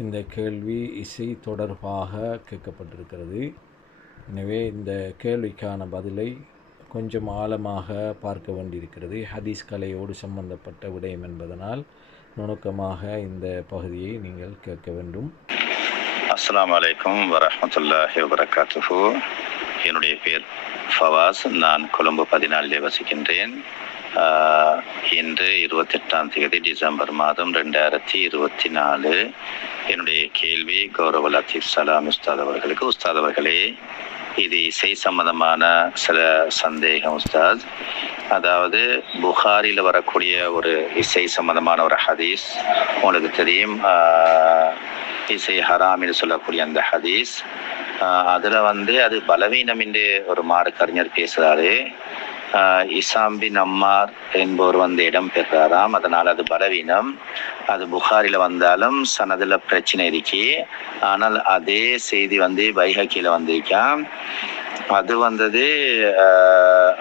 இந்த கேள்வி இசை தொடர்பாக கேட்கப்பட்டிருக்கிறது. எனவே இந்த கேள்விக்கான பதிலை கொஞ்சம் ஆழமாக பார்க்க வேண்டியிருக்கிறது. ஹதீஸ் கலையோடு சம்பந்தப்பட்ட விடயம் என்பதனால் நுணுக்கமாக இந்த பகுதியை நீங்கள் கேட்க வேண்டும். அஸ்ஸலாமு அலைக்கும் வரஹ்மத்துல்லாஹி வபரகாத்துஹு. என்னுடைய பேர் ஃபவாஸ். நான் கொழும்பு 14 வசிக்கின்றேன். இன்று 28ஆம் தேதி டிசம்பர் மாதம் 2024. என்னுடைய கேள்வி கௌரவ லத்தீப் சலாம் உஸ்தாத் அவர்களுக்கு. உஸ்தாத் அவர்களே, இது இசை சம்பந்தமான சில சந்தேகம் உஸ்தாத். அதாவது புகாரில் வரக்கூடிய ஒரு இசை சம்பந்தமான ஒரு ஹதீஸ் உங்களுக்கு தெரியும். இசை ஹராமின்னு சொல்லக்கூடிய அந்த ஹதீஸ், அதில் அது பலவீனம் என்று ஒரு மார்க்கறிஞர் பேசுகிறாரு. இசாம் பின் அம்மார் என்பவர் இடம் பெறுறாராம். அதனால் அது பலவீனம். அது புகாரில் வந்தாலும் சனதில் பிரச்சனை இருக்கு. ஆனால் அதே செய்தி பைஹக்கியில் வந்திருக்கான். அது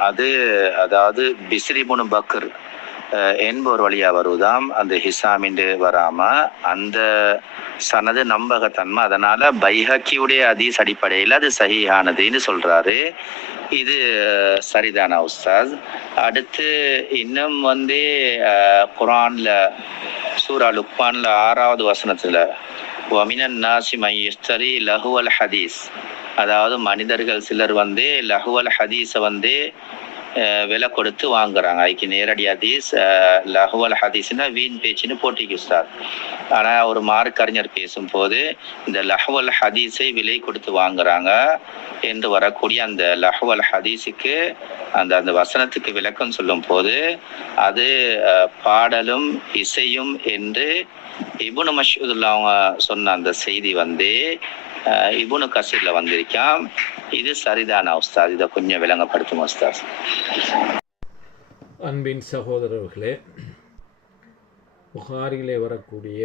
அது அதாவது பிஸ்ரிபுன் பக்கர் என்பவர் வழியாக வருவதாம். அந்த ஹிசாம் என்று வராம அந்த சனது நம்பகத்தன்மை. அதனால பைஹக்கியுடைய ஹதீஸ் அடிப்படையில் அது சஹீஹானதுன்னு சொல்றாரு. இது சரிதானா உஸ்தாத்? அடுத்து இன்னும் குர்ஆன்ல சூரா லுக்மான்ல 6வது வசனத்துல வமினன் நாசி மையஸ்தரி லஹுவல் ஹதீஸ், அதாவது மனிதர்கள் சிலர் லஹுவல் ஹதீஸை விலை கொடுத்து வாங்குறாங்க. அதுக்கு நேரடி ஹதீஸ் லஹுவல் ஹதீஸ்னா வீண் பேச்சுன்னு போட்டிக்கு உஸ்தாத். ஆனால் ஒரு மார்க்கறிஞர் பேசும்போது இந்த லஹுவல் ஹதீஸை விலை கொடுத்து வாங்குறாங்க என்று வரக்கூடிய அந்த லஹுவல் ஹதீஸுக்கு அந்த வசனத்துக்கு விளக்கம் சொல்லும் போது அது பாடலும் இசையும் என்று இப்னு மஸ்ஊதுல்லா அவங்க சொன்ன அந்த செய்தி இப்னு கசீர்ல வந்திருக்கான். இது சரிதானா உஸ்தாத்? இதை கொஞ்சம் விளங்கப்படுத்தும் உஸ்தாத். அன்பின் சகோதரர்களே, புகாரிலே வரக்கூடிய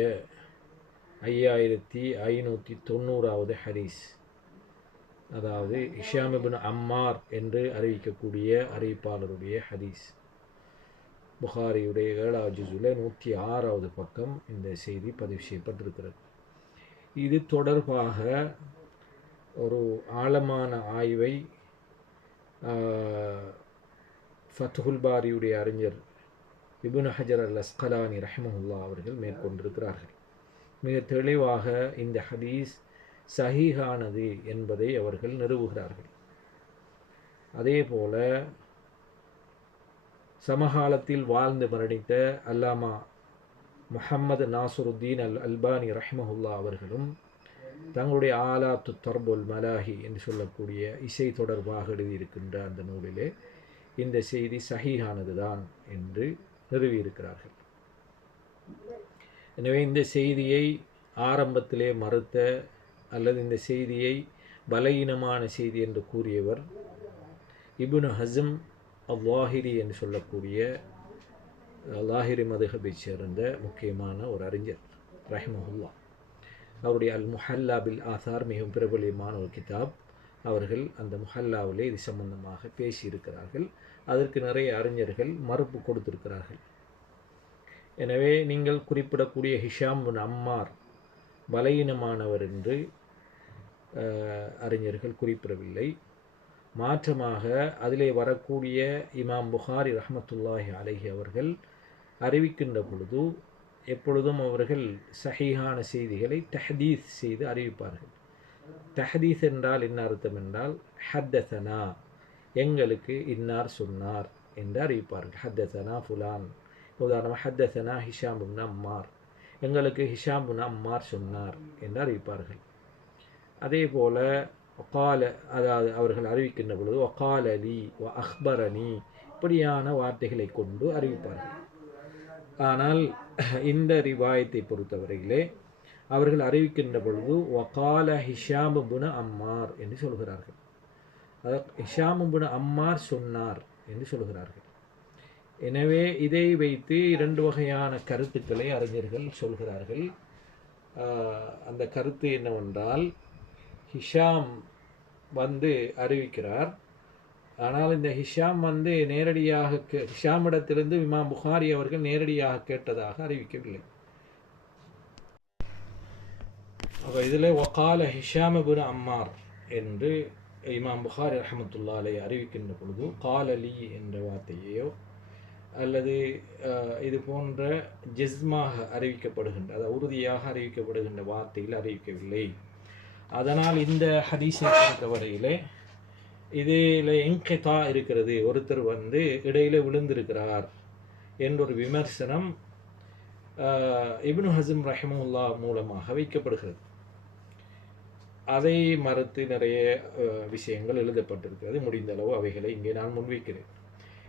5590வது ஹதீஸ், அதாவது ஹிஷாம் இப்னு அம்மார் என்று அறிவிக்கக்கூடிய அறிவிப்பாளருடைய ஹதீஸ், புகாரியுடைய 7வது ஜுஸுல 106வது பக்கம் இந்த செய்தி பதிவு செய்யப்பட்டிருக்கிறது. இது தொடர்பாக ஒரு ஆழமான ஆய்வை ஃபத்ஹுல் பாரியுடைய அறிஞர் இப்னு ஹஜர் அல் அஸ்கலானி ரஹ்மஹுல்லா அவர்கள் மேற்கொண்டிருக்கிறார்கள். மிக தெளிவாக இந்த ஹதீஸ் சஹீஹானது என்பதை அவர்கள் நிறுவுகிறார்கள். அதே போல சமகாலத்தில் வாழ்ந்து மரணித்த அல்லாமா முஹம்மது நாசருத்தீன் அல் அல்பானி ரஹ்மஹுல்லா அவர்களும் தங்களுடைய ஆலாத்து தர்புல் மலாஹி என்று சொல்லக்கூடிய இசை தொடர்பாக எழுதியிருக்கின்ற அந்த நூலிலே இந்த செய்தி சஹீஹானது தான் என்று நிறுவியிருக்கிறார்கள். எனவே இந்த செய்தியை ஆரம்பத்திலே மறுத்த அல்லது இந்த செய்தியை பலகீனமான செய்தி என்று கூறியவர் இப்னு ஹஸம் அல்-லாஹிரி என்று சொல்லக்கூடிய லாஹிரி மதுஹபை சேர்ந்த முக்கியமான ஒரு அறிஞர் ரஹ்மஹுல்லா. அவருடைய அல் முஹல்லா பில் ஆசார் மிகவும் பிரபலியமான ஒரு கிதாப். அவர்கள் அந்த முஹல்லாவிலே இது சம்பந்தமாக பேசியிருக்கிறார்கள். அதற்கு நிறைய அறிஞர்கள் மறுப்பு கொடுத்திருக்கிறார்கள். எனவே நீங்கள் குறிப்பிடக்கூடிய ஹிஷாம் பின் அம்மார் பலகீனமானவர் என்று அறிஞர்கள் குறிப்பிடவில்லை. மாற்றமாக அதிலே வரக்கூடிய இமாம் புகாரி ரஹ்மத்துல்லாஹி அலைஹி அவர்கள் அறிவிக்கின்ற பொழுது எப்பொழுதும் அவர்கள் சஹீஹான செய்திகளை தஹதீஸ் செய்து அறிவிப்பார்கள். தஹதீஸ் என்றால் என்ன அர்த்தம் என்றால் ஹத்தசனா, எங்களுக்கு இன்னார் சொன்னார் என்று அறிவிப்பார்கள். ஹத்தசனா ஃபுலான், உதாரணமாக ஹத்தசனா ஹிஷாம் பின் அம்மார், எங்களுக்கு ஹிஷாம் பின் அம்மார் சொன்னார் என்று அறிவிப்பார்கள். அதே போல வகால, அதாவது அவர்கள் அறிவிக்கின்ற பொழுது வகால லி வ அஹ்பரனி, இப்படியான வார்த்தைகளை கொண்டு அறிவிப்பார்கள். ஆனால் இந்த ரிவாயத்தை பொறுத்தவரையிலே அவர்கள் அறிவிக்கின்ற பொழுது வகால ஹிஷாம் பின் அம்மார் என்று சொல்கிறார்கள். ஹிஷாம் பின் அம்மார் சொன்னார் என்று சொல்கிறார்கள். எனவே இதை வைத்து 2 வகையான கருத்துக்களை அறிஞர்கள் சொல்கிறார்கள். அந்த கருத்து என்னவென்றால், ஹிஷாம் அறிவிக்கிறார். ஆனால் இந்த ஹிஷாம் நேரடியாக ஹிஷாமிடத்திலிருந்து இமாம் புகாரி அவர்கள் நேரடியாக கேட்டதாக அறிவிக்கவில்லை. அப்போ இதில் வகால ஹிஷாம் இப்னு அம்மார் என்று இமாம் புகாரி ரஹ்மத்துல்லாஹி அலைஹி அறிவிக்கின்ற பொழுது காலலி என்ற வார்த்தையோ அல்லது இது போன்ற ஜிஸ்மாக அறிவிக்கப்படுகின்ற, அதாவது உறுதியாக அறிவிக்கப்படுகின்ற வார்த்தையில் அறிவிக்கவில்லை. அதனால் இந்த ஹதீஸை பொறுத்தவரையிலே இதில் இன்கிதா இருக்கிறது, ஒருத்தர் இடையில விழுந்திருக்கிறார் என்றொரு விமர்சனம் இப்னு ஹஸம் ரஹிமஹுல்லாஹ் மூலமாக வைக்கப்படுகிறது. அதை மறுத்து நிறைய விஷயங்கள் எழுதப்பட்டிருக்கிறது. முடிந்த அளவு அவைகளை இங்கே நான் முன்வைக்கிறேன்.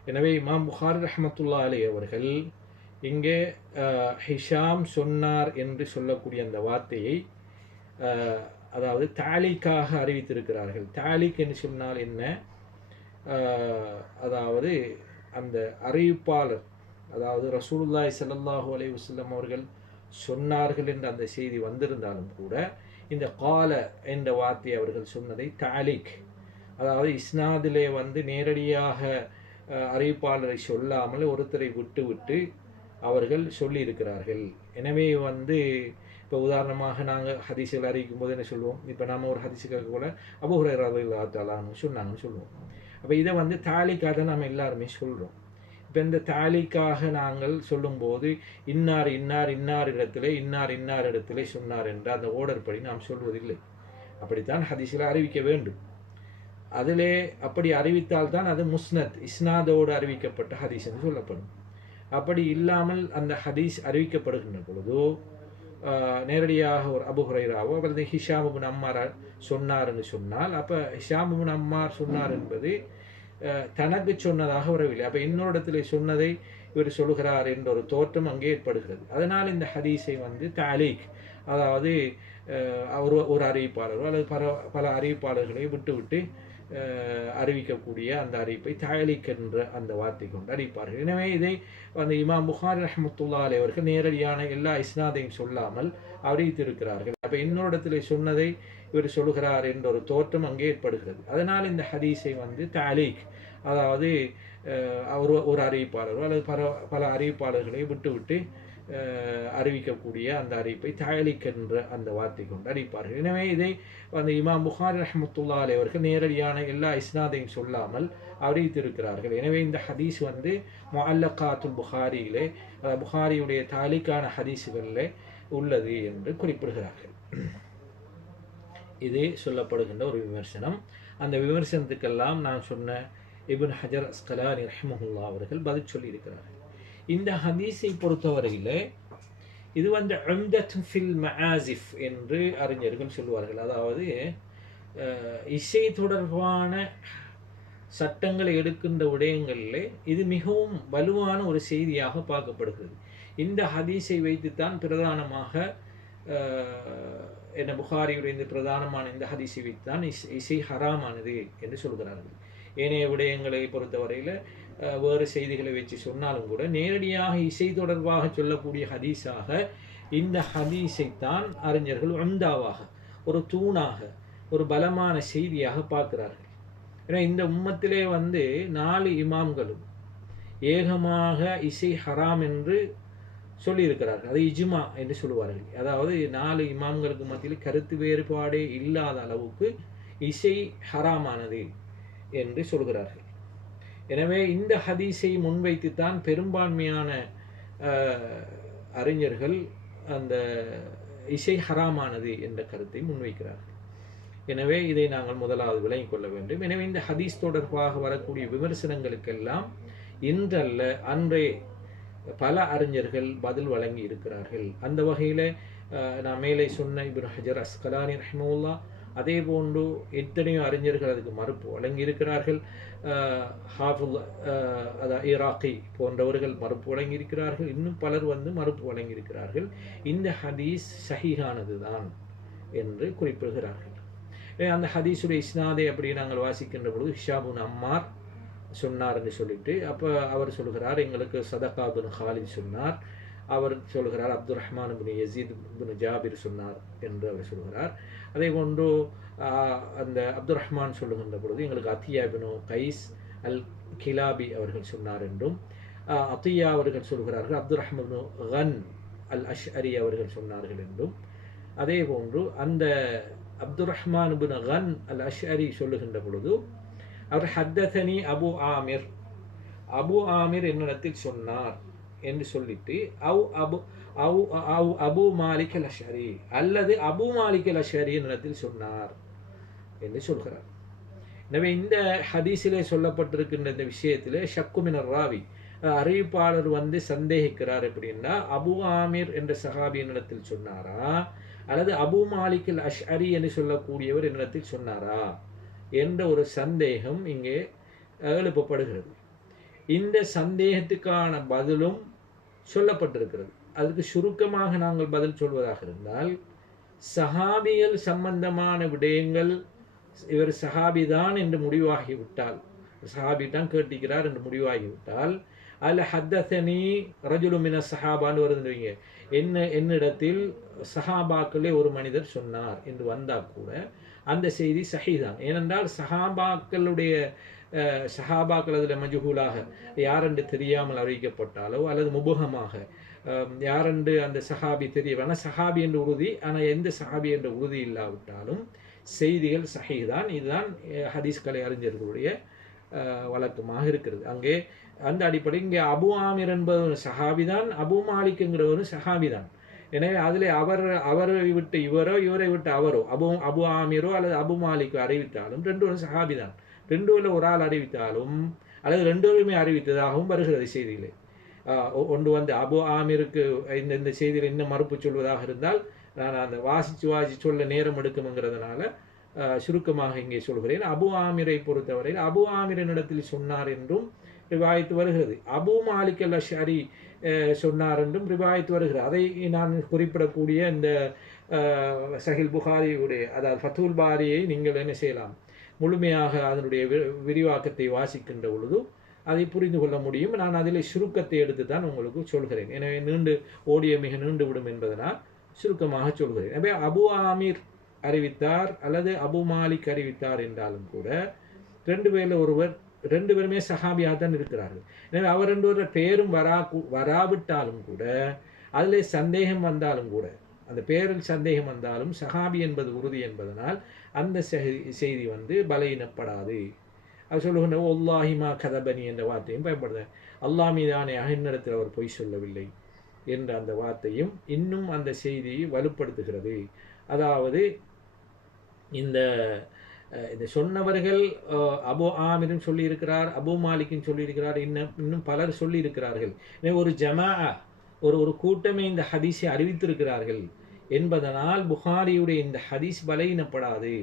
எனவே இமாம் புகாரி ரஹ்மத்துல்லாஹி அலைஹி அவர்கள் இங்கே ஹிஷாம் சொன்னார் என்று சொல்லக்கூடிய அந்த வார்த்தையை அதாவது தாலிக்காக அறிவித்திருக்கிறார்கள். தாலிக் என்று சொன்னால் என்ன? அதாவது அந்த அறிவிப்பாளர், அதாவது ரசூலுல்லாஹி ஸல்லல்லாஹு அலைஹி வஸல்லம் அவர்கள் சொன்னார்கள் என்ற அந்த செய்தி வந்திருந்தாலும் கூட இந்த கால என்ற வார்த்தை அவர்கள் சொன்னதை தாலிக், அதாவது இஸ்னாதிலே நேரடியாக அறிவிப்பாளரை சொல்லாமல் ஒருத்தரை விட்டு அவர்கள் சொல்லியிருக்கிறார்கள். எனவே இப்போ உதாரணமாக நாங்கள் ஹதீஸில் அறிவிக்கும் போது என்ன சொல்லுவோம்? இப்போ நாம் ஒரு ஹதீஸுக்காக கூட அபூ ஹுரைரா ரலியல்லாஹு தஆலா அன்ஹு சொன்னாங்கன்னு சொல்லுவோம். அப்போ இதை தாலிக்காக தான் நம்ம எல்லாருமே சொல்கிறோம். இப்போ இந்த தாலிக்காக நாங்கள் சொல்லும்போது இன்னார் இன்னார் இன்னார் இடத்திலே இன்னார் இன்னார் இடத்திலே சொன்னார் என்ற அந்த ஓர்டர் படி நாம் சொல்வதில்லை. அப்படித்தான் ஹதீஸில் அறிவிக்க வேண்டும். அதிலே அப்படி அறிவித்தால்தான் அது முஸ்னத், இஸ்னாதோடு அறிவிக்கப்பட்ட ஹதீஸ் என்று சொல்லப்படும். அப்படி இல்லாமல் அந்த ஹதீஸ் அறிவிக்கப்படுகின்ற பொழுதோ நேரடியாக ஒரு அபூ ஹுரைராவோ அல்லது ஹிஷாம் இப்னு அம்மார் சொன்னார் என்று சொன்னால், அப்போ ஹிஷாம் இப்னு அம்மார் சொன்னார் என்பது தனக்கு சொன்னதாக வரவில்லை. அப்போ இன்னொரு இடத்துல சொன்னதை இவர் சொல்கிறார் என்ற ஒரு தோற்றம் அங்கே ஏற்படுகிறது. அதனால் இந்த ஹதீஸை தாலீக், அதாவது ஒரு அறிவிப்பாளரோ அல்லது பல அறிவிப்பாளர்களை விட்டு அறிவிக்கக்கூடிய அந்த அறிவிப்பை தாலீக் என்ற அந்த வார்த்தை கொண்டு அறிவிப்பார்கள். எனவே இதை இமாம் புகாரி ரஹ்மத்துல்லாஹி அலைஹி அவர்கள் நேரடியான எல்லா இஸ்னாதையும் சொல்லாமல் அறிவித்திருக்கிறார்கள். அப்போ இன்னொரு இடத்துல சொன்னதை இவர் சொல்கிறார் என்ற ஒரு தோற்றம் அங்கே ஏற்படுகிறது. அதனால் இந்த ஹதீஸை தாலீக், அதாவது ஒரு அறிவிப்பாளரோ அல்லது பல அறிவிப்பாளர்களை விட்டு அறிவிக்கக்கூடிய அந்த அறிவிப்பை தாலீக் என்ற அந்த வார்த்தை கொண்டு அறிவிப்பார்கள். எனவே இதை இமாம் புகாரி ரஹ்மத்துல்லாஹி அலைஹி அவர்கள் நேரடியான எல்லா இஸ்னாதையும் சொல்லாமல் அறிவித்திருக்கிறார்கள். எனவே இந்த ஹதீஸ் முஅல்லகாத்துல் புகாரியிலே, புகாரியுடைய தாலீக்கான ஹதீஸுகளில் உள்ளது என்று குறிப்பிடுகிறார்கள். இது சொல்லப்படுகின்ற ஒரு விமர்சனம். அந்த விமர்சனத்துக்கெல்லாம் நான் சொன்ன இப்னு ஹஜர் அஸ்கலானி ரஹ்மஹுல்லாஹ் அவர்கள் பதில் சொல்லியிருக்கிறார்கள். இந்த ஹதீஸை பொறுத்தவரையில் இது உம்தத்துன் ஃபில் மஆசிஃப் என்று அறிஞர்கள் சொல்வார்கள். அதாவது இசை தொடர்பான சட்டங்களை எடுக்கின்ற விடயங்களில் இது மிகவும் வலுவான ஒரு செய்தியாக பார்க்கப்படுகிறது. இந்த ஹதீஸை வைத்துத்தான் பிரதானமாக புகாரியுடைய இந்த பிரதானமான இந்த ஹதீஸை வைத்துத்தான் இசை ஹராமானது என்று சொல்கிறார்கள். ஏனைய விடயங்களை பொறுத்தவரையில் வேறு செய்திகளை வச்சு சொன்னாலும் கூட நேரடியாக இசை தொடர்பாக சொல்லக்கூடிய ஹதீஸாக இந்த ஹதீஸைத்தான் அறிஞர்கள் உம்தாவாக, ஒரு தூணாக, ஒரு பலமான செய்தியாக பார்க்கிறார்கள். ஏன்னா இந்த உம்மத்திலே 4 இமாம்களும் ஏகமாக இசை ஹராம் என்று சொல்லியிருக்கிறார்கள். அதை இஜ்மா என்று சொல்லுவார்கள். அதாவது 4 இமாம்களுக்கு மத்தியில் கருத்து வேறுபாடே இல்லாத அளவுக்கு இசை ஹராமானது என்று சொல்கிறார்கள். எனவே இந்த ஹதீஸை முன்வைத்துத்தான் பெரும்பான்மையான அறிஞர்கள் அந்த இசை ஹராமானது என்ற கருத்தை முன்வைக்கிறார்கள். எனவே இதை நாங்கள் முதலாவது விளங்கிக் கொள்ள வேண்டும். எனவே இந்த ஹதீஸ் தொடர்பாக வரக்கூடிய விமர்சனங்களுக்கெல்லாம் இன்றல்ல அன்றே பல அறிஞர்கள் பதில் வழங்கி இருக்கிறார்கள். அந்த வகையில் நான் மேலே சொன்ன இப்னு ஹஜர் அஸ்கலானி ரஹ்மஹுல்லாஹ், அதே போன்று எத்தனையோ அறிஞர்கள் அதுக்கு மறுப்பு வழங்கி இருக்கிறார்கள். ஹாஃபிஸ் ஈராக்கி போன்றவர்கள் மறுப்பு வழங்கியிருக்கிறார்கள். இன்னும் பலர் மறுப்பு வழங்கியிருக்கிறார்கள். இந்த ஹதீஸ் சஹீஹானது தான் என்று குறிப்பிடுகிறார்கள். அந்த ஹதீஸுடைய இஸ்னாதை அப்படி நாங்கள் வாசிக்கின்ற பொழுது ஹிஷாம் இப்னு அம்மார் சொன்னார் என்று சொல்லிட்டு, அப்போ அவர் சொல்கிறார் எங்களுக்கு சதகா பின் ஹாலித் சொன்னார், அவர் சொல்கிறார் அப்துல் ரஹ்மான் இப்னு யஸீத் இப்னு ஜாபிர் சொன்னார் என்று அவர் சொல்கிறார். அதே போன்று அந்த அப்துல் ரஹ்மான் சொல்லுகின்ற பொழுது எங்களுக்கு அத்தியா இப்னு கைஸ் அல் கிலாபி அவர்கள் சொன்னார் என்றும், அத்தியா அவர்கள் சொல்கிறார்கள் அப்துல் ரஹ்மான் இப்னு கன் அல் அஷ்அரி அவர்கள் சொன்னார்கள் என்றும், அதே போன்று அந்த அப்துர் ரஹ்மான் இப்னு கன் அல் அஷ்அரி சொல்லுகின்ற பொழுது அவர் ஹத்ததனி அபு ஆமிர் என்னிடத்தில் சொன்னார் என்று சொல்லிட்டு அபு மாலிக் அல் அஷ்அரி அல்லது அபு மாலிக் அல் அஷ்அரி என்னிடத்தில் சொன்னார் என்று சொல்கிறார். எனவே இந்த ஹதீஸிலே சொல்லப்பட்டிருக்கின்ற இந்த விஷயத்திலே ஷக்கு மினர் ராவி, அறிவிப்பாளர் சந்தேகிக்கிறார் எப்படின்னா, அபு ஆமிர் என்ற சஹாபி என்னிடத்தில் சொன்னாரா அல்லது அபு மாலிக் அல் அஷ்அரி என்று சொல்லக்கூடியவர் என்னிடத்தில் சொன்னாரா என்ற ஒரு சந்தேகம் இங்கே எழுப்பப்படுகிறது. இந்த சந்தேகத்துக்கான பதிலும் சொல்லப்பட்டிருக்கிறது. அதுக்கு சுருக்கமாக நாங்கள் பதில் சொல்வதாக இருந்தால், சஹாபிகள் சம்பந்தமான விடயங்கள் இவர் சஹாபிதான் என்று முடிவாகிவிட்டால், சஹாபி தான் கேட்டிக்கிறார் என்று முடிவாகிவிட்டால், அதில் ஹத்தனி ரஜுலு மின சஹாபான்னு வருதுங்க, என்னிடத்தில் சஹாபாக்களே ஒரு மனிதர் சொன்னார் என்று வந்தால் கூட அந்த செய்தி சஹீதான். ஏனென்றால் சஹாபாக்கள் அதில் மஜ்ஹூலாக யாரென்று தெரியாமல் அறிவிக்கப்பட்டாலோ அல்லது முபகமாக யாரென்று அந்த சஹாபி தெரிய, ஆனால் சஹாபி என்று உறுதி, ஆனால் எந்த சஹாபி என்ற உறுதி இல்லாவிட்டாலும் செய்திகள் சஹீதான். இதுதான் ஹதீஸ் கலை அறிஞர்களுடைய வழக்கமாக இருக்கிறது. அங்கே அந்த அடிப்படை இங்கே அபு ஆமிர் என்பவர் சஹாபிதான், அபு மாலிக்குங்கிறவரும் சஹாபிதான். எனவே அதில் அவரை விட்டு இவரோ இவரை விட்டு அவரோ அபு ஆமிரோ அல்லது அபு மாலிக்கோ அறிவித்தாலும் ரெண்டு பேரும் சஹாபிதான். ரெண்டு பேரில் ஒரு ஆள் அறிவித்தாலும் அல்லது ரெண்டு பேருமே அறிவித்ததாகவும் வருகிறது செய்தியில். ஒன்று அபு ஆமிருக்கு இந்த செய்தியில் இன்னும் மறுப்பு சொல்வதாக இருந்தால் நான் அந்த வாசித்து சொல்ல நேரம் எடுக்கும்ங்கிறதுனால சுருக்கமாக இங்கே சொல்கிறேன். அபு ஆமிரை பொறுத்தவரையில் அபு ஆமிரனிடத்தில் சொன்னார் என்றும் ரிவாயத்து வருகிறது, அபு மாலிக் அல் அஷ்அரி சொன்னார் என்றும் ரிவாயத்து வருகிறது. அதை நான் குறிப்பிடக்கூடிய இந்த சஹீல் புகாரியுடைய, அதாவது ஃபத்துல் பாரியை நீங்கள் என்ன செய்யலாம், முழுமையாக அதனுடைய விரிவாக்கத்தை வாசிக்கின்ற பொழுது அதை புரிந்து கொள்ள முடியும். நான் அதில் சுருக்கத்தை எடுத்து தான் உங்களுக்கு சொல்கிறேன். எனவே ஓடிய மிக நீண்டு விடும் என்பதனால் சுருக்கமாக சொல்கிறேன். எனவே அபு ஆமிர் அறிவித்தார் அல்லது அபு மாலிக் அறிவித்தார் என்றாலும் கூட ரெண்டு பேருமே சஹாபியாக தான் இருக்கிறார்கள். எனவே அவர் ரெண்டு பேர் பேரும் வராவிட்டாலும் கூட, அதில் சந்தேகம் வந்தாலும் கூட, அந்த பேரில் சந்தேகம் வந்தாலும் சஹாபி என்பது உறுதி என்பதனால் அந்த செய்தி பலயினப்படாது. அது சொல்லுகின்ற ஒல்லாஹிமா கதபனி என்ற வார்த்தையும் பயன்படுத்த, அல்லாஹ் மீதானே அகின்னடத்தில் அவர் பொய் சொல்லவில்லை என்ற அந்த வார்த்தையும் இன்னும் அந்த செய்தியை வலுப்படுத்துகிறது. அதாவது இந்த சொன்னவர்கள் அபு ஆமிரும் சொல்லியிருக்கிறார், அபு மாலிக்கும் சொல்லியிருக்கிறார், இன்னும் பலர் சொல்லியிருக்கிறார்கள். ஒரு ஒரு கூட்டமே இந்த ஹதீஸை அறிவித்திருக்கிறார்கள் என்பதனால் புகாரியுடைய இந்த ஹதீஸ் பலயினப்படாது.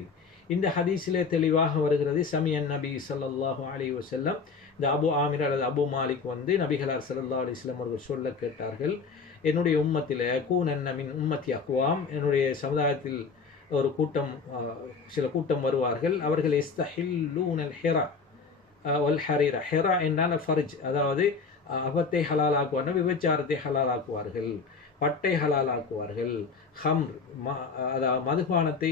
இந்த ஹதீஸிலே தெளிவாக வருகிறது, சமியன் நபி ஸல்லல்லாஹு அலைஹி வஸல்லம், இந்த அபு ஆமிர் அல்லது அபு மாலிக் நபிகளார் ஸல்லல்லாஹு அலைஹி வஸல்லம் அவர்கள் சொல்ல கேட்டார்கள், என்னுடைய உம்மத்தில் கூனன்ன மின் உம்மத்தி அக்வாம், என்னுடைய சமுதாயத்தில் ஒரு கூட்டம், சில கூட்டம் வருவார்கள், அவர்கள் இஸ்தஹில்லூனல் ஹிரா வல் ஹரீரா, ஹிரா என்றால் ஃபர்ஜ், அதாவது அபத்தை ஹலாலாக்குவார்கள், விபச்சாரத்தை ஹலாலாக்குவார்கள், பட்டை ஹலாலாக்குவார்கள், ஹம்ர் அதாவது மதுபானத்தை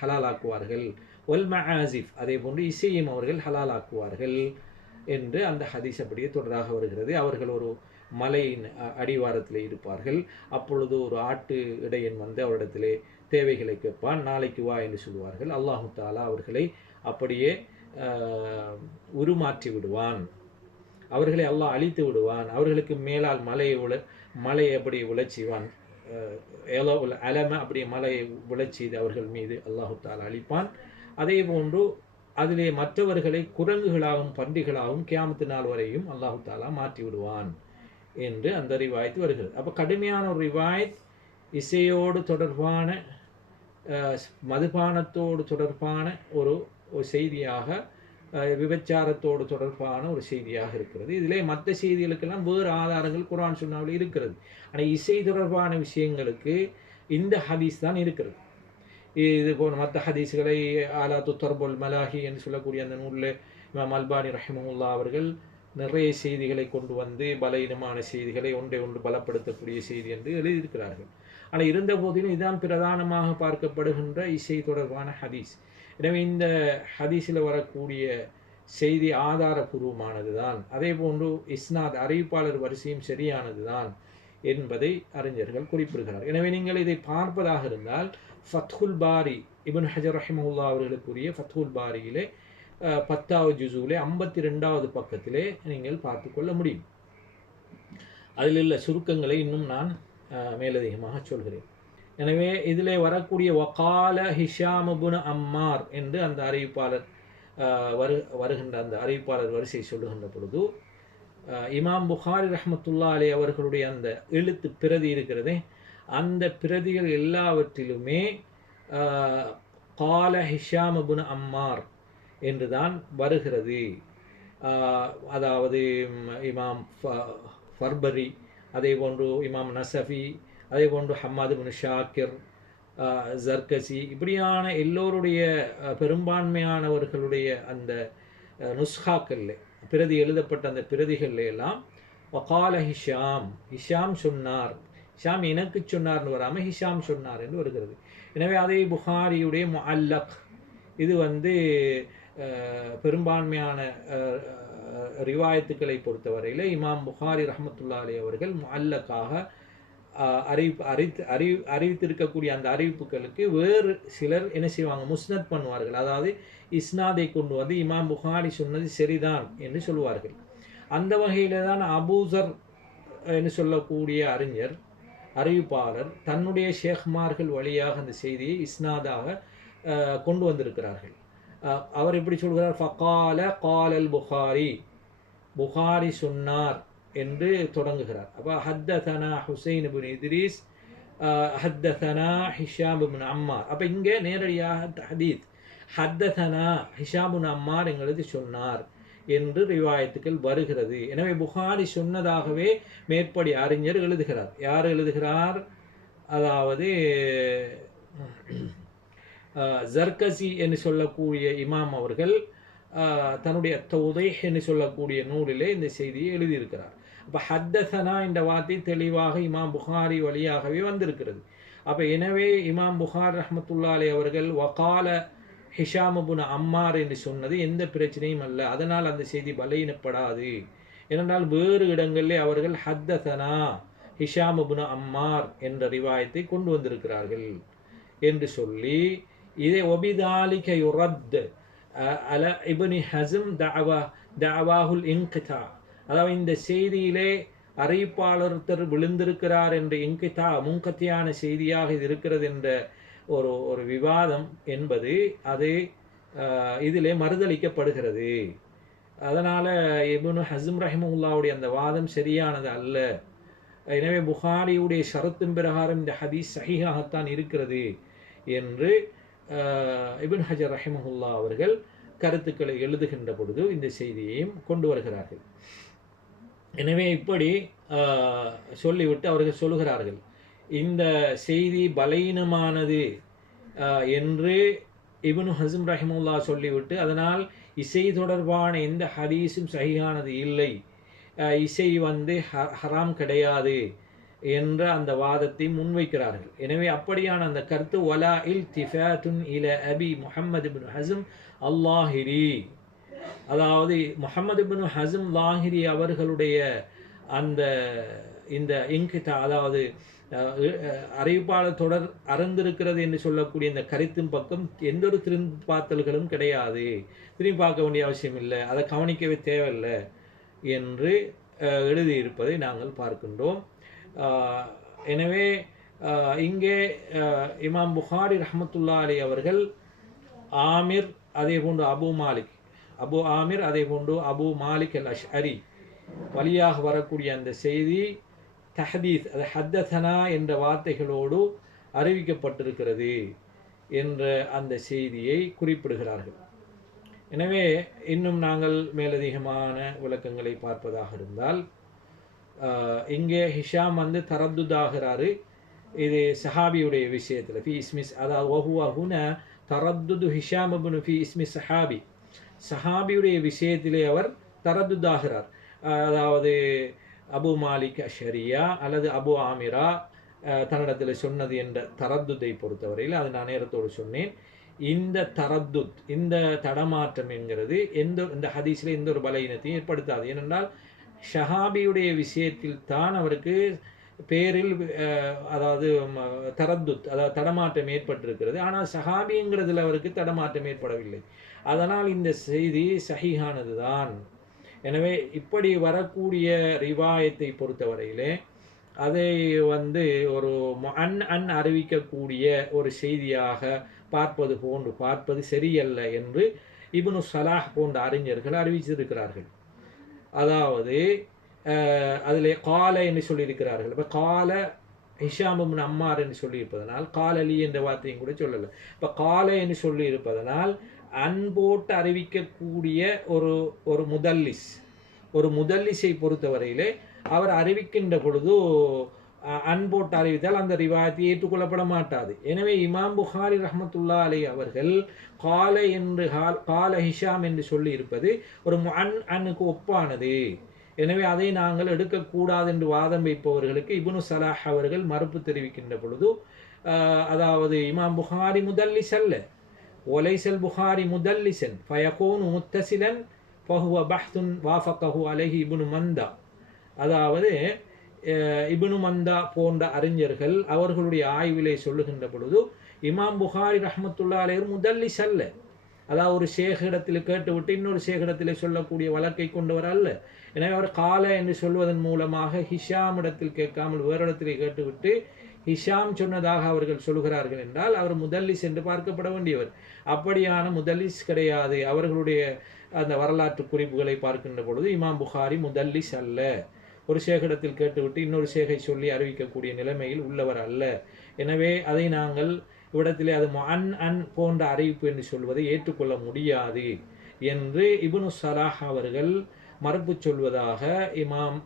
ஹலாலாக்குவார்கள், ஒல் மஆசிஃப் அதே போன்று இசையும் அவர்கள் ஹலாலாக்குவார்கள் என்று அந்த ஹதீஸ் அப்படியே தொடராக வருகிறது. அவர்கள் ஒரு மலையின் அடிவாரத்தில் இருப்பார்கள். அப்பொழுது ஒரு ஆட்டு இடையன் அவரிடத்திலே தேவைகளை கேட்பான், நாளைக்கு வா என்று சொல்வார்கள். அல்லாஹு தாலா அவர்களை அப்படியே உருமாற்றி விடுவான், அவர்களை அல்லாஹ் அழித்து விடுவான், அவர்களுக்கு மேலால் மலையை அப்படி விளைச்சிவான், அலம அப்படி மலையை விளைச்சி அவர்கள் மீது அல்லாஹு தாலா அழிப்பான். அதே போன்று அதிலே மற்றவர்களை குரங்குகளாகவும் பன்றிகளாகவும் கியாமத்து நாள் வரையும் அல்லாஹு தாலா மாற்றி விடுவான் என்று அந்த ரிவாயத்து வருகிறது. அப்போ கடுமையான ஒரு ரிவாயத் இசையோடு தொடர்பான, மதுபானத்தோடு தொடர்பான ஒரு செய்தியாக, விபச்சாரத்தோடு தொடர்பான ஒரு செய்தியாக இருக்கிறது. இதிலே மற்ற செய்திகளுக்கெல்லாம் வேறு ஆதாரங்கள் குர்ஆன் சுன்னாவில் இருக்கிறது. ஆனால் இசை தொடர்பான விஷயங்களுக்கு இந்த ஹதீஸ் தான் இருக்கிறது. இது போன்ற மற்ற ஹதீஸ்களை ஆலாத்து தர்புல் மலாஹி என்று சொல்லக்கூடிய அந்த நூலில் இமாம் அல்பானி ரஹிமஹுல்லா அவர்கள் நிறைய செய்திகளை கொண்டு பலவீனமான செய்திகளை ஒன்று பலப்படுத்தக்கூடிய செய்தி என்று எழுதியிருக்கிறார்கள். ஆனால் இருந்த போதிலும் இதுதான் பிரதானமாக பார்க்கப்படுகின்ற இசை தொடர்பான ஹதீஸ். எனவே இந்த ஹதீஸில் வரக்கூடிய செய்தி ஆதாரபூர்வமானது தான். அதே போன்று இஸ்னாத் அறிவிப்பாளர் வரிசையும் சரியானது தான். என்பதை அறிஞர்கள் குறிப்பிடுகிறார். எனவே நீங்கள் இதை பார்ப்பதாக இருந்தால் ஃபத்ஹுல் பாரி இப்னு ஹஜர் ரஹிமஹுல்லா அவர்களுக்குரிய ஃபத்ஹுல் பாரியிலே 10வது ஜுஸூலே 52வது பக்கத்திலே நீங்கள் பார்த்து கொள்ள முடியும். அதில் உள்ள சுருக்கங்களை இன்னும் நான் மேலதிகமாக சொல்கிறேன். எனவே இதிலே வரக்கூடிய வகால ஹிஷாம் இப்னு அம்மார் என்று அந்த அறிவிப்பாளர் வருகின்ற அந்த அறிவிப்பாளர் வரிசை சொல்லுகின்ற பொழுது இமாம் புகாரி ரஹ்மத்துல்லாஹி அலைஹி அவர்களுடைய அந்த எழுத்து பிரதி இருக்கிறதே, அந்த பிரதிகள் எல்லாவற்றிலுமே கால ஹிஷாம் இப்னு அம்மார் என்றுதான் வருகிறது. அதாவது இமாம் ஃபர்பரி, அதே போன்று இமாம் நசஃபி, அதே போன்று ஹம்மாத் இப்னு ஷாக்கிர், ஜர்கசி, இப்படியான எல்லோருடைய பெரும்பான்மையானவர்களுடைய அந்த நுஸ்ஹாக்கள் பிரதி எழுதப்பட்ட அந்த பிரதிகள் எல்லாம் வகால ஹிஷாம், ஹிஷாம் சொன்னார், ஹிஷாம் எனக்கு சொன்னார்னு வராமல் ஹிஷாம் சொன்னார் என்று வருகிறது. எனவே அதே புகாரியுடைய முஅல்லக், இது பெரும்பான்மையான ரிவாயத்துக்களை பொறுத்தவரையில் இமாம் புகாரி ரஹ்மத்துல்லாஹி அலைஹி அவர்கள் முஅல்லக்காக அறிவித்திருக்கக்கூடிய அந்த அறிவிப்புகளுக்கு வேறு சிலர் என்ன செய்வாங்க, முஸ்னத் பண்ணுவார்கள். அதாவது இஸ்னாதை கொண்டு வந்து இமாம் புகாரி சொன்னது சரிதான் என்று சொல்லுவார்கள். அந்த வகையில் தான் அபூசர் என்று சொல்லக்கூடிய அறிவிப்பாளர் தன்னுடைய ஷேக்மார்கள் வழியாக அந்த செய்தியை இஸ்னாதாக கொண்டு வந்திருக்கிறார்கள். அவர் எப்படி சொல்கிறார், ஃபகால காலல் புகாரி, புகாரி சொன்னார் என்று தொடங்குகிறார். அப்போ ஹத்ததனா ஹுசைன் இப்னு இத்ரீஸ், ஹத்ததனா ஹிஷாம் இப்னு அம்மார். அப்போ இங்கே நேரடியாக தஹதீத் ஹத்ததனா ஹிஷாம் இப்னு அம்மார் எங்களுக்கு சொன்னார் என்று ரிவாயத்துக்கள் வருகிறது. எனவே புகாரி சொன்னதாகவே மேற்படி அறிஞர் எழுதுகிறார். யார் எழுதுகிறார்? அதாவது ஜர்கசி என்று சொல்லக்கூடிய இமாம் அவர்கள் தன்னுடைய தௌதீஹ் என்று சொல்லக்கூடிய நூலிலே இந்த செய்தியை எழுதியிருக்கிறார். அப்போ ஹத்தசனா என்ற வார்த்தை தெளிவாக இமாம் புகாரி வழியாகவே வந்திருக்கிறது. அப்போ எனவே இமாம் புகார் ரஹ்மத்துல்லாஹி அலைஹி அவர்கள் வகால ஹிஷாம் இப்னு அம்மார் என்று சொன்னது எந்த பிரச்சனையும் அல்ல. அதனால் அந்த செய்தி பலவீனப்படாது. ஏனென்றால் வேறு இடங்களிலே அவர்கள் ஹத்தசனா ஹிஷாம் இப்னு அம்மார் என்ற ரிவாயத்தை கொண்டு வந்திருக்கிறார்கள் என்று சொல்லி, இதை ஒபிதாலிக யுரத் அல இப்னு ஹஸம் தஅவாஹுல் இன்கிதா, அதாவது இந்த செய்தியிலே அறிவிப்பாளர் விழுந்திருக்கிறார் என்ற இன்கிதா முன்கத்தியான செய்தியாக இது இருக்கிறது என்ற ஒரு விவாதம் என்பது அது இதிலே மறுதளிக்கப்படுகிறது. அதனால் இப்னு ஹஸம் ரஹிமஹுல்லாவுடைய அந்த வாதம் சரியானது அல்ல. எனவே புகாரியுடைய ஷரத்தின் பிரகாரம் இந்த ஹதீஸ் சஹீஹாகத்தான் இருக்கிறது என்று இப்னு ஹஜர் ரஹிமஹுல்லா அவர்கள் கருத்துக்களை எழுதுகின்ற பொழுது இந்த செய்தியையும் கொண்டு வருகிறார்கள். எனவே இப்படி சொல்லிவிட்டு அவர்கள் சொல்லுகிறார்கள், இந்த செய்தி பலவீனமானது என்று இப்னு ஹஸம் ரஹிமஹுல்லா சொல்லிவிட்டு, அதனால் இசை தொடர்பான எந்த ஹதீஸும் சஹீஹானது இல்லை, இசை ஹராம் கிடையாது என்ற அந்த வாதத்தை முன்வைக்கிறார்கள். எனவே அப்படியான அந்த கருத்து வலா இல்திஃபாத்துன் இல அபி முஹம்மது இப்னு ஹஸம் அல்லாஹிரி, அதாவது முஹம்மது இப்னு ஹஸம் லாஹிரி அவர்களுடைய அந்த இந்த இன்கிதா, அதாவது அறிவிப்பாளர் தொடர் அறந்திருக்கிறது என்று சொல்லக்கூடிய இந்த கருத்தின் பக்கம் எந்த ஒரு திரும்பி பார்த்தல்களும் கிடையாது, திரும்பி பார்க்க வேண்டிய அவசியம் இல்லை, அதை கவனிக்கவே தேவையில்லை என்று எழுதியிருப்பதை நாங்கள் பார்க்கின்றோம். எனவே இங்கே இமாம் புகாரி ரஹ்மத்துல்லாஹி அலைஹி அவர்கள் ஆமிர், அதே போன்று அபு ஆமிர், அதே போன்று அபு மாலிக் அல் அஷ்அரி வழியாக வரக்கூடிய அந்த செய்தி தஹதீத், அது ஹத்ததனா என்ற வார்த்தைகளோடு அறிவிக்கப்பட்டிருக்கிறது என்ற அந்த செய்தியை குறிப்பிடுகிறார்கள். எனவே இன்னும் நாங்கள் மேலதிகமான விளக்கங்களை பார்ப்பதாக இருந்தால், இங்கே ஹிஷாம் தரத்துதாகிறாரு. இது சஹாபியுடைய விஷயத்தில் ஃபி இஸ்மிஸ், அதாவது வஹுவ ஹுனா தரத்துது ஹிஷாம் இப்னு ஃபி இஸ்மி சஹாபி, சஹாபியுடைய விஷயத்திலே அவர் தரத்துதாகிறார். அதாவது அபு மாலிக் அஷ்அரியா அல்லது அபு ஆமிரா தன்னிடத்தில் சொன்னது என்ற தரத்துதை பொறுத்தவரையில், அது நான் நேரத்தோடு சொன்னேன். இந்த தரத்துத், இந்த தடமாற்றம் என்கிறது இந்த ஹதீஸில் எந்த ஒரு பலவீனத்தையும் ஏற்படுத்தாது. ஏனென்றால் ஷஹாபியுடைய விஷயத்தில் தான் அவருக்கு பேரில் அதாவது தரத்துத், அதாவது தடமாற்றம் ஏற்பட்டிருக்கிறது. ஆனால் சஹாபிங்கிறதுல அவருக்கு தடமாற்றம் ஏற்படவில்லை. அதனால் இந்த செய்தி சஹீஹானது தான். எனவே இப்படி வரக்கூடிய ரிவாயத்தை பொறுத்தவரையிலே அதை ஒரு அறிவிக்கக்கூடிய ஒரு செய்தியாக பார்ப்பது சரியல்ல என்று இப்னு ஸலாஹ் போன்ற அறிஞர்கள் அறிவிச்சிருக்கிறார்கள். அதாவது அதில் கால என்று சொல்லியிருக்கிறார்கள். இப்போ கால ஹிஷாம் இப்னு அம்மார் என்று சொல்லியிருப்பதனால் கால அலி என்ற வார்த்தையும் கூட சொல்லலை. இப்போ கால என்று சொல்லியிருப்பதனால் அன்போட்டு அறிவிக்கக்கூடிய ஒரு முதல்லிஸை பொறுத்தவரையிலே அவர் அறிவிக்கின்ற பொழுது அன்போட்டு அறிவித்தால் அந்த ரிவாயத்தை ஏற்றுக்கொள்ளப்பட மாட்டாது. எனவே இமாம் புகாரி ரஹ்மத்துல்லாஹி அலைஹி அவர்கள் கால ஹிஷாம் என்று சொல்லி இருப்பது ஒரு அன்னுக்கு ஒப்பானது. எனவே அதை நாங்கள் எடுக்கக்கூடாது என்று வாதம் வைப்பவர்களுக்கு இப்னு ஸலாஹ் அவர்கள் மறுப்பு தெரிவிக்கின்ற பொழுது, அதாவது இமாம் புகாரி முதல்லிஸ் அல்ல, ஒலைசல் புகாரி முதல்லிசன் ஃபயகூனு முத்தசிலன் ஃபஹுவ பஹ்துன் வாஃபகஹு அலைஹி இப்னு மந்தா. அதாவது இப்னு மந்தா போன்ற அறிஞர்கள் அவர்களுடைய ஆய்விலே சொல்லுகின்ற பொழுது இமாம் புகாரி ரஹ்மத்துல்லாஹி அலைஹி முதல்லிஸ் அல்ல, அதாவது ஒரு ஷேகிடத்தில் கேட்டுவிட்டு இன்னொரு ஷேகிடத்திலே சொல்லக்கூடிய வழக்கை கொண்டவர் அல்ல. எனவே அவர் கால என்று சொல்வதன் மூலமாக ஹிஷாம் இடத்தில் கேட்காமல் வேறு இடத்திலே கேட்டுவிட்டு ஹிஷாம் சொன்னதாக அவர்கள் சொல்கிறார்கள் என்றால் அவர் முதல்லிஸ் என்று பார்க்கப்பட வேண்டியவர். அப்படியான முதல்லிஸ் கிடையாது. அவர்களுடைய அந்த வரலாற்று குறிப்புகளை பார்க்கின்ற பொழுது இமாம் புகாரி முதல்லிஸ் அல்ல, ஒரு ஷேகிடத்தில் கேட்டுவிட்டு இன்னொரு ஷேகை சொல்லி அறிவிக்கக்கூடிய நிலைமையில் உள்ளவர் அல்ல. எனவே அதை நாங்கள் இவ்விடத்திலே அது அன் போன்ற அறிவிப்பு என்று சொல்வதை ஏற்றுக்கொள்ள முடியாது என்று இப்னு ஸலாஹ் அவர்கள் மறுப்பு சொல்வதாக இமாம்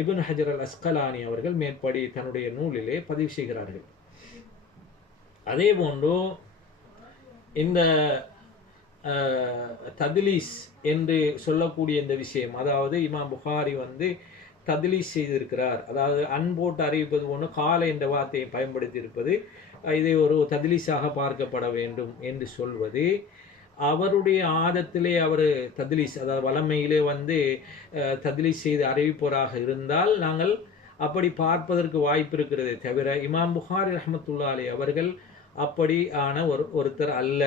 இப்னு ஹஜர் அல் அஸ்கலானி அவர்கள் மேற்படி தன்னுடைய நூலிலே பதிவு செய்கிறார்கள். அதே போன்று இந்த தத்லீஸ் என்று சொல்லக்கூடிய இந்த விஷயம், அதாவது இமாம் புகாரி தத்லீஸ் செய்திருக்கிறார், அதாவது அன்போட்டு அறிவிப்பது ஒன்று கால என்ற வார்த்தையை பயன்படுத்தி இருப்பது, இதை ஒரு தத்லீஸாக பார்க்கப்பட வேண்டும் என்று சொல்வது அவருடைய ஆதத்திலே அவர் தத்லீஸ், அதாவது வளமையிலே தத்லீஸ் செய்து அறிவிப்பவராக இருந்தால் நாங்கள் அப்படி பார்ப்பதற்கு வாய்ப்பு இருக்கிறதே தவிர இமாம் புகாரி ரஹ்மத்துல்லாஹி அலைஹி அவர்கள் அப்படி ஆன ஒருத்தர் அல்ல.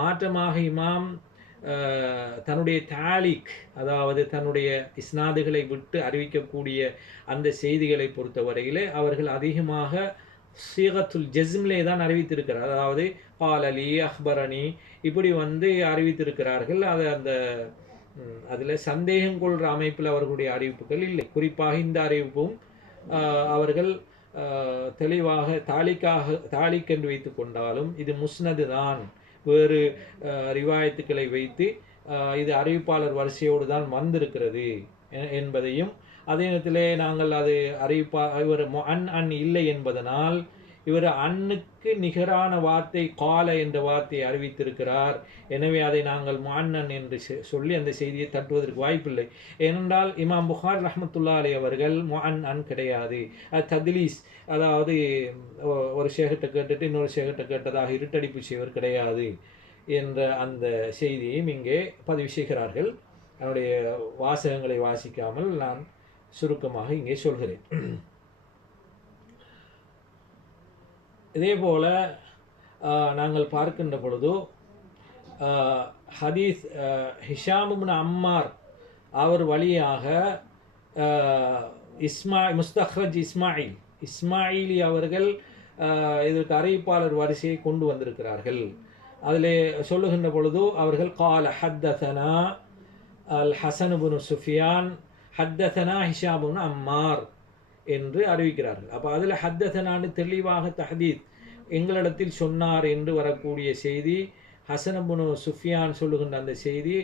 மாற்றமாக இமாம் தன்னுடைய தாலிக், அதாவது தன்னுடைய இஸ்னாதுகளை விட்டு அறிவிக்கக்கூடிய அந்த செய்திகளை பொறுத்தவரையிலே அவர்கள் அதிகமாக சீகத்துல் ஜஸ்மிலே தான் அறிவித்திருக்கிறார். அதாவது பாலலி அஹ்பரணி இப்படி அறிவித்திருக்கிறார்கள். அது அதில் சந்தேகம் கொள்கிற அமைப்பில் அவர்களுடைய அறிவிப்புகள் இல்லை. குறிப்பாக இந்த அறிவிப்பும் அவர்கள் தெளிவாக தாலிக் என்று வைத்து கொண்டாலும் இது முஸ்னது தான், வேறு ரிவாயத்துக்களை வைத்து இது அறிவிப்பாளர் வரிசையோடு தான் வந்திருக்கிறது என்பதையும், அதே நேரத்திலே நாங்கள் அது இவர் அன் இல்லை என்பதனால் இவர் அன்னுக்கு நிகரான வார்த்தை கால என்ற வார்த்தையை அறிவித்திருக்கிறார். எனவே அதை நாங்கள் முஅன்னன் என்று சொல்லி அந்த செய்தியை தட்டுவதற்கு வாய்ப்பில்லை. ஏனென்றால் இமாம் புகாரி ரஹ்மத்துல்லாஹி அலைஹி அவர்கள் முஅன்னன் கிடையாது. அது தத்லீஸ், அதாவது ஒரு ஷேகிட்ட கேட்டுட்டு இன்னொரு ஷேகிட்ட கேட்டதாக இருட்டடிப்பு செய்வர் கிடையாது என்ற அந்த செய்தியையும் இங்கே பதிவு செய்கிறார்கள். என்னுடைய வாசகங்களை வாசிக்காமல் நான் சுருக்கமாக இங்கே சொல்கிறேன். இதே போல நாங்கள் பார்க்கின்ற பொழுது ஹதீஸ் ஹிஷாம் இப்னு அம்மார் அவர் வழியாக முஸ்தஹ்ரஜ் இஸ்மாயிலி அவர்கள் இதற்கு அறிவிப்பாளர் வரிசையை கொண்டு வந்திருக்கிறார்கள். அதிலே சொல்லுகின்ற பொழுது அவர்கள் கால ஹத்தஸனா அல் ஹசன் இப்னு சுஃபியான் ஹத்தஸனா ஹிஷாம் இப்னு அம்மார் என்று அறிவிக்கிறார்கள். அப்போ அதில் ஹத்தஸனான்னு தெளிவாக தஹதீத் எங்களிடத்தில் சொன்னார் என்று வரக்கூடிய செய்தி, ஹசன் இப்னு சுஃபியான் சொல்லுகின்ற அந்த செய்தி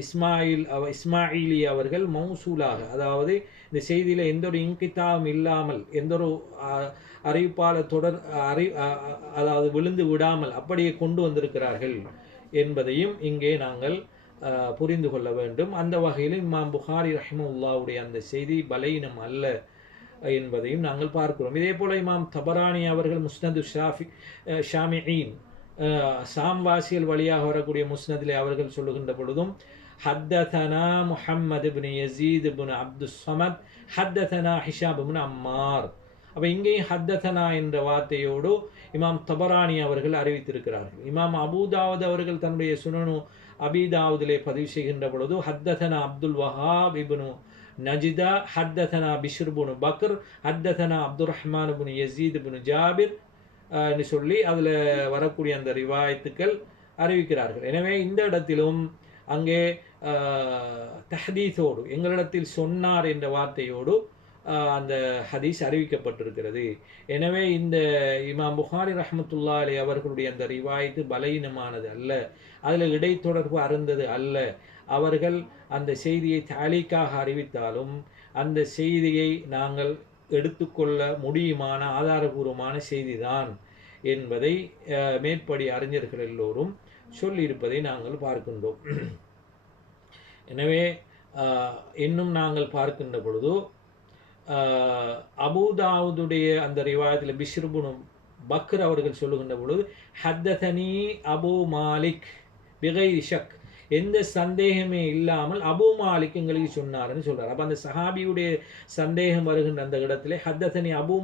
இஸ்மாயிலி அவர்கள் மௌசூலாக, அதாவது இந்த செய்தியில் எந்த ஒரு இன்கிதாவும் இல்லாமல் எந்த ஒரு அறிவிப்பாளர் தொடர் அதாவது விழுந்து விடாமல் அப்படியே கொண்டு வந்திருக்கிறார்கள் என்பதையும் இங்கே நாங்கள் புரிந்து கொள்ள வேண்டும். அந்த வகையில் இமாம் புகாரி ரஹிமஹுல்லாஹ்வுடைய அந்த செய்தி பலீனம் அல்ல என்பதையும் நாங்கள் பார்க்கிறோம். இதே போல இமாம் தபரானி அவர்கள் முஸ்னது ஷாமிஈன் சாம்வாசியல் வழியாக வரக்கூடிய முஸ்னதிலே அவர்கள் சொல்லுகின்ற பொழுதும் ஹத்ததனா முஹம்மது இப்னு யஸீத் இப்னு அப்துஸ் ஸமத் ஹத்ததனா ஹிஷாம் இப்னு அம்மார். அப்போ இங்கேயும் ஹத்ததனா என்ற வார்த்தையோடு இமாம் தபரானி அவர்கள் அறிவித்திருக்கிறார்கள். இமாம் அபூதாவுத் அவர்கள் தன்னுடைய சுனனு அபிதாவுதிலே பதிவு செய்கின்ற பொழுது ஹத்ததனா அப்துல் வஹாப் இப்னு நஜிதா ஹத்ததனா பிஷ்ர் இப்னு Bakr ஹத்ததனா Abdur Rahman ibn Yazid இப்னு ஜாபிர் என்று சொல்லி அதில் வரக்கூடிய அந்த ரிவாயத்துக்கள் அறிவிக்கிறார்கள். எனவே இந்த இடத்திலும் அங்கே தஹதீஸோடு எங்களிடத்தில் சொன்னார் என்ற வார்த்தையோடு அந்த ஹதீஸ் அறிவிக்கப்பட்டிருக்கிறது. எனவே இந்த இமாம் புகாரி ரஹ்மத்துல்லாஹி அலைஹி அவர்களுடைய அந்த ரிவாயத்து பலவீனமானது அல்ல, அதில் இடைத்தொடர்பு அருந்தது அல்ல. அவர்கள் அந்த செய்தியை தாலீக்காக அறிவித்தாலும் அந்த செய்தியை நாங்கள் எடுத்துக்கொள்ள முடியுமான ஆதாரபூர்வமான செய்திதான் என்பதை மேற்படி அறிஞர்கள் எல்லோரும் சொல்லியிருப்பதை நாங்கள் பார்க்கின்றோம். எனவே இன்னும் நாங்கள் பார்க்கின்ற பொழுது அபூதாவுதுடைய அந்த ரிவாயத்தில் பிஷ்ர் இப்னு பக்ர் அவர்கள் சொல்லுகின்ற பொழுது ஹத்ததனி அபு மாலிக் பிகைரி ஷக், எந்த சந்தேகமே இல்லாமல் அபு மாலிக் எங்களுக்கு சொன்னார்னு சொல்றார். அப்போ அந்த சஹாபியுடைய சந்தேகம் வருகின்ற அந்த இடத்துல ஹத்ததனி அபு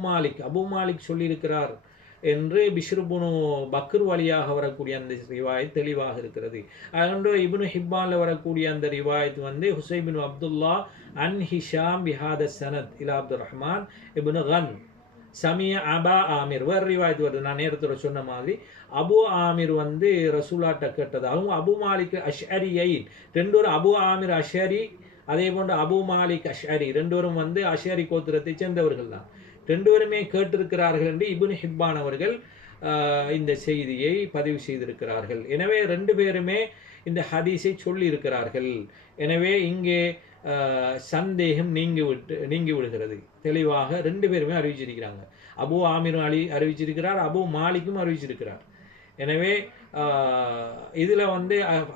மாலிக் சொல்லியிருக்கிறார் என்று பிஷ்ர் இப்னு பக்ர் வழியாக வரக்கூடிய அந்த ரிவாயத் தெளிவாக இருக்கிறது. அதோடு இப்னு ஹிப்பான்ல வரக்கூடிய அந்த ரிவாயத் ஹுசைன் பின் அப்துல்லா அன் ஹிஷாம் பிஹாத சனத் இலா அப்துர் ரஹ்மான் இப்னு கன் சமிய அபா ஆமிர். வேறு ரிவாயத் வருது, நான் நேரத்தோட சொன்ன மாதிரி அபு ஆமிர் ரசூலாட்ட கேட்டதாகவும் அபு மாலிக் அஷ்அரியை ரெண்டோரும் அபு ஆமிர் அஷ்அரி அதே போன்று அபு மாலிக் அஷ்அரி ரெண்டோரும் அஷ்அரி கோத்திரத்தை சேர்ந்தவர்கள் தான். ரெண்டுவருமே கேட்டிருக்கிறார்கள் என்று இப்னு ஹிப்பான் அவர்கள் இந்த செய்தியை பதிவு செய்திருக்கிறார்கள். எனவே ரெண்டு பேருமே இந்த ஹதீஸை சொல்லி இருக்கிறார்கள். எனவே இங்கே சந்தேகம் நீங்கி விடுகிறது. தெளிவாக ரெண்டு பேருமே அறிவிச்சிருக்கிறாங்க. அபு ஆமிரும் அறிவிச்சிருக்கிறார், அபு மாலிக்கும் அறிவிச்சிருக்கிறார். எனவே இதில்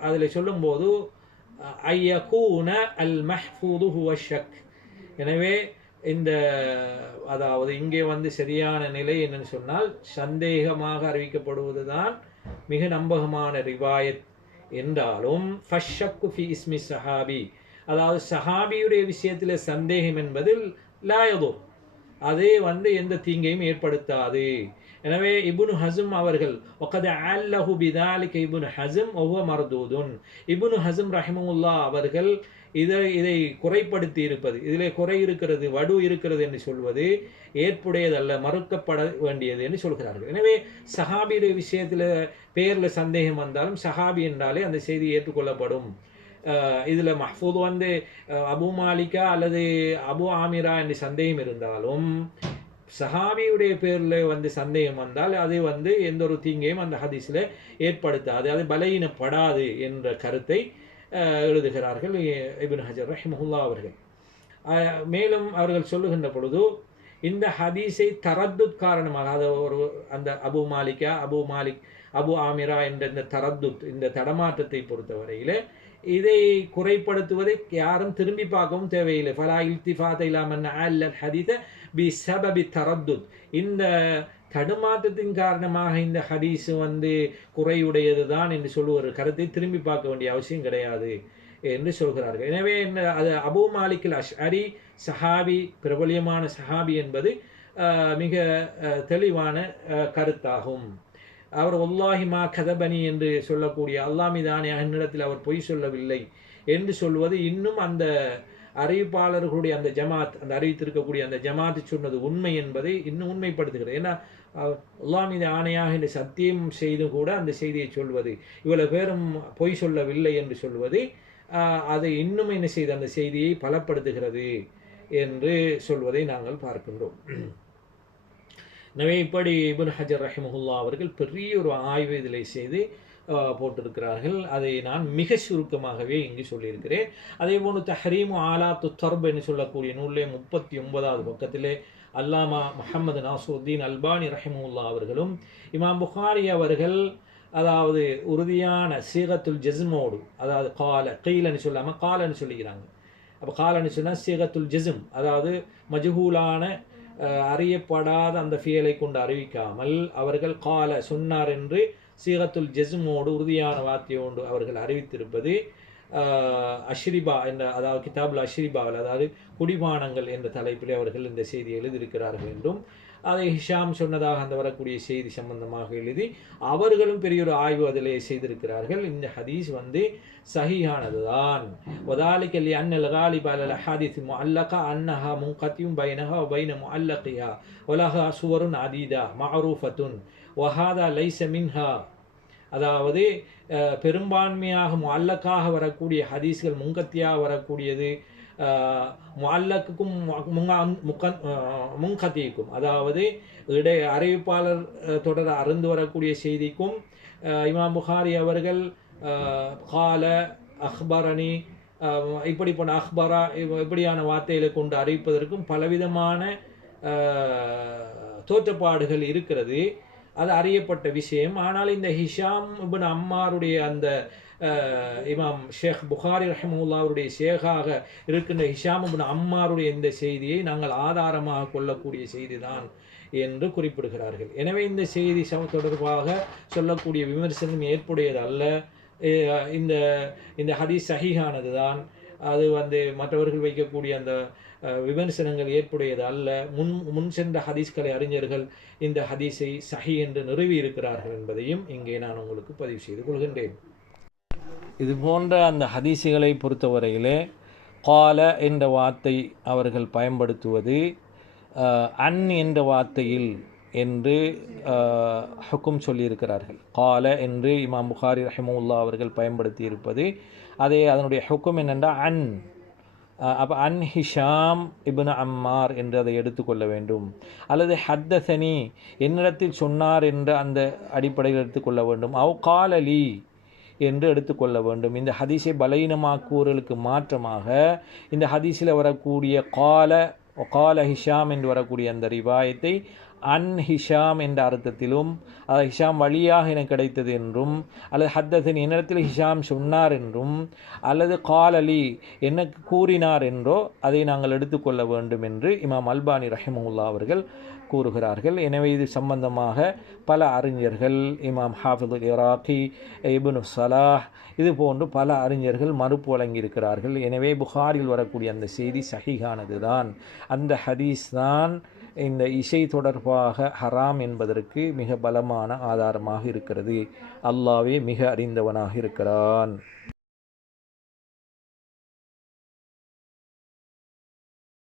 அதில் சொல்லும்போது ஐயகூன அல் மஹ்ஃபூது ஹுவ ஷக். எனவே இந்த அதாவது இங்கே சரியான நிலை என்னன்னு சொன்னால் சந்தேகமாக அறிவிக்கப்படுவது தான் மிக நம்பகமான ரிவாயத் என்றாலும் ஃபஷ்ஷக்கு ஃபி இஸ்மி சஹாபி, அதாவது சஹாபியுடைய விஷயத்தில் சந்தேகம் என்பதில் லாயதோ, அது எந்த தீங்கையும் ஏற்படுத்தாது. எனவே இப்னு ஹஸம் அவர்கள் வகத் அல்லஹு பிதாலிக இப்னு ஹஸம் வஹுவ மர்தூதுன், இப்னு ஹஸம் ரஹிமஹுல்லாஹ் அவர்கள் இதை குறைப்படுத்தி இருப்பது, இதிலே குறை இருக்கிறது, வடு இருக்கிறது என்று சொல்வது ஏற்புடையதல்ல, மறுக்கப்பட வேண்டியது என்று சொல்கிறார்கள். எனவே சஹாபியுடைய விஷயத்தில் பேரில் சந்தேகம் வந்தாலும் சஹாபி என்றாலே அந்த செய்தி ஏற்றுக்கொள்ளப்படும். இதில் மஹ்ஃபூத் அபு மாலிகா அல்லது அபு ஆமிரா என்று சந்தேகம் இருந்தாலும் சஹாபியுடைய பேரில் சந்தேகம் வந்தால் அது எந்த ஒரு தீங்கையும் அந்த ஹதீஸில் ஏற்படுத்தாது, அது பலவீனப்படாது என்ற கருத்தை எழுதுகிறார்கள் இப்னு ஹஜர் ரஹிமஹுல்லாஹ் அவர்கள். மேலும் அவர்கள் சொல்லுகின்ற பொழுது இந்த ஹதீஸை தரத்துத் காரணமாக, அது அந்த அபு ஆமிரா என்ற இந்த தரத்துத், இந்த தடமாற்றத்தை பொறுத்தவரையில் இதை குறைப்படுத்துவதை யாரும் திரும்பி பார்க்கவும் தேவையில்லை. ஃபலா இல்திஃபாத இலா மன் அல்லல் ஹதீஸ பிஸபபி தரத்துத், இந்த தடுமாற்றத்தின் காரணமாக இந்த ஹதீஸ் குறையுடையது தான் என்று சொல்லுவது கருத்தை திரும்பி பார்க்க வேண்டிய அவசியம் கிடையாது என்று சொல்கிறார்கள். எனவே அது அபு மாலிக் அஷ்அரி சஹாபி, பிரபலியமான சஹாபி என்பது மிக தெளிவான கருத்தாகும். அவர் வல்லாஹி மா கதபனி என்று சொல்லக்கூடிய அல்லாஹ் மீதானே என்னிடத்தில் அவர் பொய் சொல்லவில்லை என்று சொல்வது இன்னும் அந்த அறிவிப்பாளர்களுடைய அந்த ஜமாத், அந்த அறிவித்திருக்கக்கூடிய அந்த ஜமாத்து சொன்னது உண்மை என்பதை இன்னும் உண்மைப்படுத்துகிறது. ஏன்னா அல்லாஹ் மீது ஆணையாக என்று சத்தியம் செய்து கூட அந்த செய்தியை சொல்வது, இவ்வளவு பேரும் பொய் சொல்லவில்லை என்று சொல்வது, அதை இன்னும் என்ன செய்து அந்த செய்தியை பலப்படுத்துகிறது என்று சொல்வதை நாங்கள் பார்க்கின்றோம். எனவே இப்படி இப்னு ஹஜர் ரஹிமஹுல்லாஹ் அவர்கள் பெரிய ஒரு ஆய்வு இதில் செய்து போட்டிருக்கிறார்கள். அதை நான் மிக சுருக்கமாகவே இங்கு சொல்லியிருக்கிறேன். அதே போன்று தஹ்ரீமு ஆலாத்து தர்ப் என்று சொல்லக்கூடிய நூலிலே 39வது பக்கத்திலே அல்லாமா முஹம்மது நாசருத்தீன் அல்பானி ரஹிமஹுல்லாஹ் அவர்களும் இமாம் புகாரி அவர்கள் அதாவது உறுதியான சீகத்துல் ஜஸ்மோடு, அதாவது கீலன்னு சொல்லாமல் காலன்னு சொல்லிக்கிறாங்க. அப்போ காலன்னு சொன்னால் சீகத்துல் ஜஸ்ம், அதாவது மஜ்ஹூலான அறியப்படாத அந்த ஃபியலை கொண்டு அறிவிக்காமல் அவர்கள் சொன்னார் என்று சீகத்துல் ஜஸ்மோடு உறுதியான வார்த்தையோடு அவர்கள் அறிவித்திருப்பது அஷ்ரிபா என்ற, அதாவது கிதாபுல் அஷ்ரிபாவில், அதாவது குடிபானங்கள் என்ற தலைப்பிலே அவர்கள் இந்த செய்தி எழுதியிருக்கிறார்கள் என்றும், அதை ஹிஷாம் சொன்னதாக அந்த வரக்கூடிய செய்தி சம்பந்தமாக எழுதி அவர்களும் பெரிய ஒரு ஆய்வு அதிலே செய்திருக்கிறார்கள். இந்த ஹதீஸ் சஹீஹானது தான். وذلك لأن الغالب على الأحاديث المعلقة أنها منقطع بينها وبين معلقها ولها صور عديدة معروفة وهذا ليس منها. அதாவது பெரும்பான்மையாக முஅல்லக்காக வரக்கூடிய ஹதீஸ்கள் முன்கத்தியாக வரக்கூடியது, முஅல்லக்குக்கும் முன்கத்திக்கும், அதாவது அறிவிப்பாளர் தொடர அருந்து வரக்கூடிய செய்திக்கும் இமாம் புகாரி அவர்கள் கால அஹ்பரணி இப்படி போன அஹ்பரா இப்படியான வார்த்தைகளை கொண்டு அறிவிப்பதற்கும் பலவிதமான தோற்றப்பாடுகள் இருக்கிறது. அது அறியப்பட்ட விஷயம். ஆனால் இந்த ஹிஷாம் இப்னு அம்மாருடைய அந்த இமாம் ஷேக் புகாரி ரஹிமஹுல்லாஹ் அவருடைய ஷேகாக இருக்கின்ற ஹிஷாம் இப்னு அம்மாருடைய இந்த செய்தியை நாங்கள் ஆதாரமாக கொள்ளக்கூடிய செய்தி தான் என்று குறிப்பிடுகிறார்கள். எனவே இந்த செய்தி தொடர்பாக சொல்லக்கூடிய விமர்சனம் ஏற்புடையது அல்ல. இந்த ஹதீஸ் சஹீஹானது தான். அது மற்றவர்கள் வைக்கக்கூடிய அந்த விமர்சனங்கள் ஏற்புடையது அல்ல. முன் சென்ற ஹதீஸ்களை அறிஞர்கள் இந்த ஹதீஸை சஹி என்று நிறுவி இருக்கிறார்கள் என்பதையும் இங்கே நான் உங்களுக்கு பதிவு செய்து கொள்கின்றேன். இது போன்ற அந்த ஹதீஸுகளை பொறுத்தவரையிலே கால என்ற வார்த்தை அவர்கள் பயன்படுத்துவது அன் என்ற வார்த்தையில் என்று ஹுக்கும் சொல்லியிருக்கிறார்கள். கால என்று இமாம் புகாரி ரஹிமஹுல்லாஹ் அவர்கள் பயன்படுத்தி இருப்பது, அதனுடைய ஹுக்கும் என்னென்றால் அன். அப்போ அன் ஹிஷாம் இப்னு அம்மார் என்று அதை எடுத்துக்கொள்ள வேண்டும். அல்லது ஹத்தசனி என்னிடத்தில் சொன்னார் என்ற அந்த அடிப்படையில் எடுத்துக்கொள்ள வேண்டும். அவ் காலலி என்று எடுத்துக்கொள்ள வேண்டும். இந்த ஹதீஸை பலவீனமாக்குவர்களுக்கு மாற்றமாக இந்த ஹதீஸில் வரக்கூடிய கால ஹிஷாம் என்று வரக்கூடிய அந்த ரிவாயத்தை அன் ஹிஷாம் என்ற அர்த்தத்திலும், ஹிஷாம் வழியாக எனக்கு கிடைத்தது என்றும், அல்லது ஹத்தசனி என்னிடத்தில் ஹிஷாம் சொன்னார் என்றும், அல்லது காலலி எனக்கு கூறினார் என்றோ அதை நாங்கள் எடுத்துக்கொள்ள வேண்டும் என்று இமாம் அல்பானி ரஹிமஹுல்லாஹ் அவர்கள் கூறுகிறார்கள். எனவே இது சம்பந்தமாக பல அறிஞர்கள், இமாம் ஹாஃபிதுல் இராக்கி, இப்னு ஸலாஹ், இது போன்று பல அறிஞர்கள் மறுப்பு வழங்கியிருக்கிறார்கள். எனவே புகாரில் வரக்கூடிய அந்த செய்தி சஹீஹானது தான். அந்த ஹதீஸ் தான் இந்த இசை தொடர்பாக ஹராம் என்பதற்கு மிக பலமான ஆதாரமாக இருக்கிறது. அல்லாஹ்வே மிக அறிந்தவனாக இருக்கிறான்.